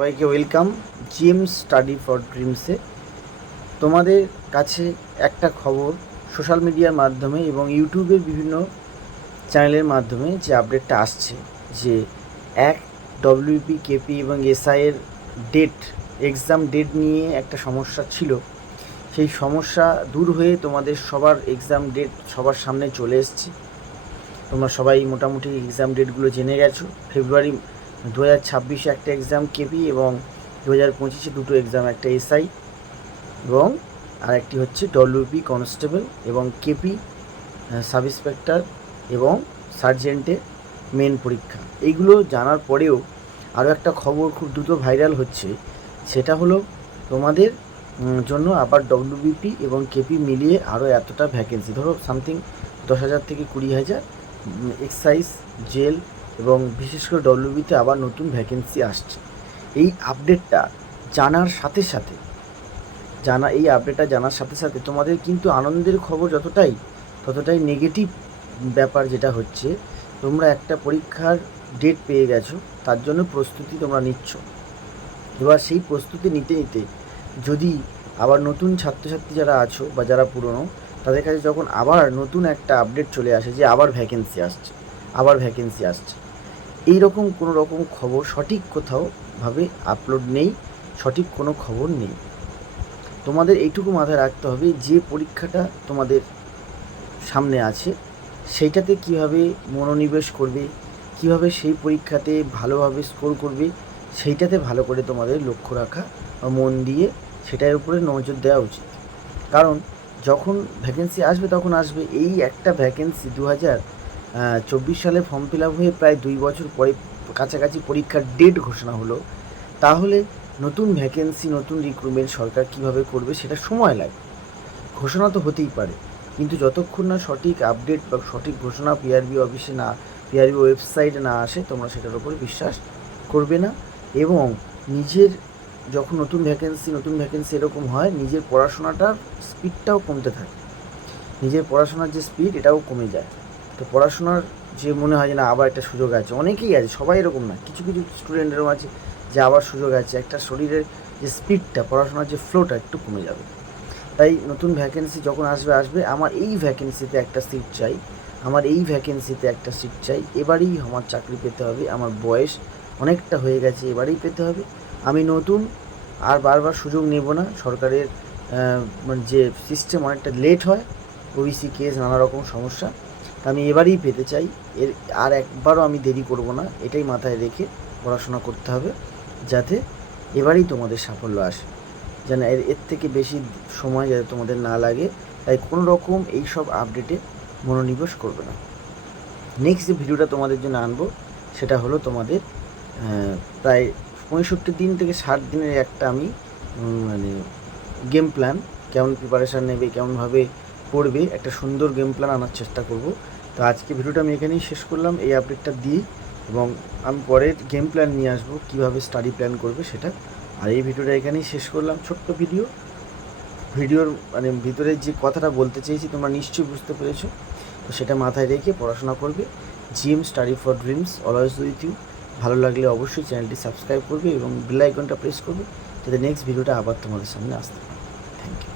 সবাইকে welcome. GM study for ড্রিমসে। তোমাদের কাছে একটা খবর সোশ্যাল মিডিয়ার মাধ্যমে এবং ইউটিউবের বিভিন্ন চ্যানেলের মাধ্যমে যে আপডেটটা আসছে, যে এক ডব্লিউপি, কেপি এবং এসআইয়ের ডেট, এক্সাম ডেট নিয়ে একটা সমস্যা ছিল। সেই সমস্যা দূর হয়ে তোমাদের সবার এক্সাম ডেট সবার সামনে চলে এসছে। তোমরা সবাই মোটামুটি এক্সাম ডেটগুলো জেনে গেছো। ফেব্রুয়ারি দু হাজার ছাব্বিশে একটা এক্সাম কেপি এবং দু হাজার পঁচিশে দুটো এক্সাম একটা এসআই এবং আরেকটি হচ্ছে ডব্লিউপি কনস্টেবল এবং কেপি সাব ইন্সপেক্টর এবং সার্জেন্টের মেন পরীক্ষা। এইগুলো জানার পরেও আরও একটা খবর খুব দ্রুত ভাইরাল হচ্ছে, সেটা হলো তোমাদের জন্য আবার ডব্লিউবিপি এবং কেপি মিলিয়ে আরও এতটা ভ্যাকেন্সি ধরো সামথিং দশ হাজার থেকে কুড়ি হাজার এক্সাইজ জেল এবং বিশেষ করে ডব্লিউবিতে আবার নতুন ভ্যাকেন্সি আসছে। এই আপডেটটা জানার সাথে সাথে, জানা, এই আপডেটটা জানার সাথে সাথে তোমাদের কিন্তু আনন্দের খবর যতটাই, ততটাই নেগেটিভ ব্যাপার যেটা হচ্ছে, তোমরা একটা পরীক্ষার ডেট পেয়ে গেছো, তার জন্য প্রস্তুতি তোমরা নিচ্ছ। এবার সেই প্রস্তুতি নিতে নিতে যদি আবার নতুন ছাত্রছাত্রী যারা আছো বা যারা পুরনো, তাদের কাছে যখন আবার নতুন একটা আপডেট চলে আসে যে আবার ভ্যাকেন্সি আসছে, আবার ভ্যাকেন্সি আসছে এই রকম কোনো রকম খবর সঠিক কোথাও ভাবে আপলোড নেই, সঠিক কোনো খবর নেই। তোমাদের এইটুকু মাথায় রাখতে হবে যে পরীক্ষাটা তোমাদের সামনে আছে, সেইটাতে কীভাবে মনোনিবেশ করবে, কীভাবে সেই পরীক্ষাতে ভালোভাবে স্কোর করবে, সেইটাতে ভালো করে তোমাদের লক্ষ্য রাখা বা মন দিয়ে সেটার উপরে নজর দেওয়া উচিত। কারণ যখন ভ্যাকেন্সি আসবে তখন আসবে এই একটা ভ্যাকেন্সি দু হাজার চব্বিশ সালে ফর্ম ফিল আপ হয়ে প্রায় দুই বছর পরে কাছাকাছি পরীক্ষার ডেট ঘোষণা হলো। তাহলে নতুন ভ্যাকেন্সি নতুন রিক্রুটমেন্ট সরকার কীভাবে করবে সেটা সময় লাগে ঘোষণা তো হতেই পারে। কিন্তু যতক্ষণ না সঠিক আপডেট বা সঠিক ঘোষণা পিআরবি অফিসে না পিআরবি ওয়েবসাইটে না আসে, তোমরা সেটার উপর বিশ্বাস করবে না। এবং নিজের যখন নতুন ভ্যাকেন্সি নতুন ভ্যাকেন্সি এরকম হয়, নিজের পড়াশোনাটার স্পিডটাও কমতে থাকে। নিজের পড়াশোনার যে স্পিড এটাও কমে যায়। তো পড়াশোনার যে মনে হয় যে না, আবার একটা সুযোগ আছে। অনেকেই আছে, সবাই এরকম না। কিছু কিছু স্টুডেন্টেরও আছে যে আবার সুযোগ আছে। একটা শরীরের যে স্পিডটা পড়াশোনার যে ফ্লোটা একটু কমে যাবে। তাই নতুন ভ্যাকেন্সি যখন আসবে আসবে, আমার এই ভ্যাকেন্সিতে একটা সিট চাই। আমার এই ভ্যাকেন্সিতে একটা সিট চাই। এবারেই আমার চাকরি পেতে হবে। আমার বয়স অনেকটা হয়ে গেছে, এবারেই পেতে হবে। আমি নতুন, আর বারবার সুযোগ নেব না। সরকারের মানে যে সিস্টেম অনেকটা লেট হয় ওবিসি কেস নানা রকম সমস্যা। আমি এবারেই পেতে চাই। এর আর একবারও আমি দেরি করব না, এটাই মাথায় রেখে পড়াশোনা করতে হবে, যাতে এবারেই তোমাদের সাফল্য আসে। যেন এর এর থেকে বেশি সময় যাতে তোমাদের না লাগে, তাই কোনো রকম এইসব আপডেটে মনোনিবেশ করবে না। নেক্সট যে ভিডিওটা তোমাদের জন্য আনব, সেটা হলো তোমাদের প্রায় পঁয়ষট্টি দিন থেকে ষাট দিনের একটা আমি মানে গেম প্ল্যান কেমন প্রিপারেশান নেবে, কেমনভাবে পড়বে, একটা সুন্দর গেম প্ল্যান আনার চেষ্টা করব। তো আজকে ভিডিওটা আমি এখানেই শেষ করলাম, এই আপডেটটা দিয়ে এবং আমি পরের গেম প্ল্যান নিয়ে আসব, কীভাবে স্টাডি প্ল্যান করবে সেটা। আর এই ভিডিওটা এখানেই শেষ করলাম, ছোট্ট ভিডিও ভিডিওর মানে ভিতরে যে কথাটা বলতে চেয়েছি তোমরা নিশ্চয়ই বুঝতে পেরেছ। তো সেটা মাথায় রেখে পড়াশোনা করবে। GM study for dreams always with you ভালো লাগলে অবশ্যই চ্যানেলটি সাবস্ক্রাইব করবে এবং বেল আইকনটা প্রেস করবে, যাতে নেক্সট ভিডিওটা আবার তোমাদের সামনে আসতে পারে। Thank you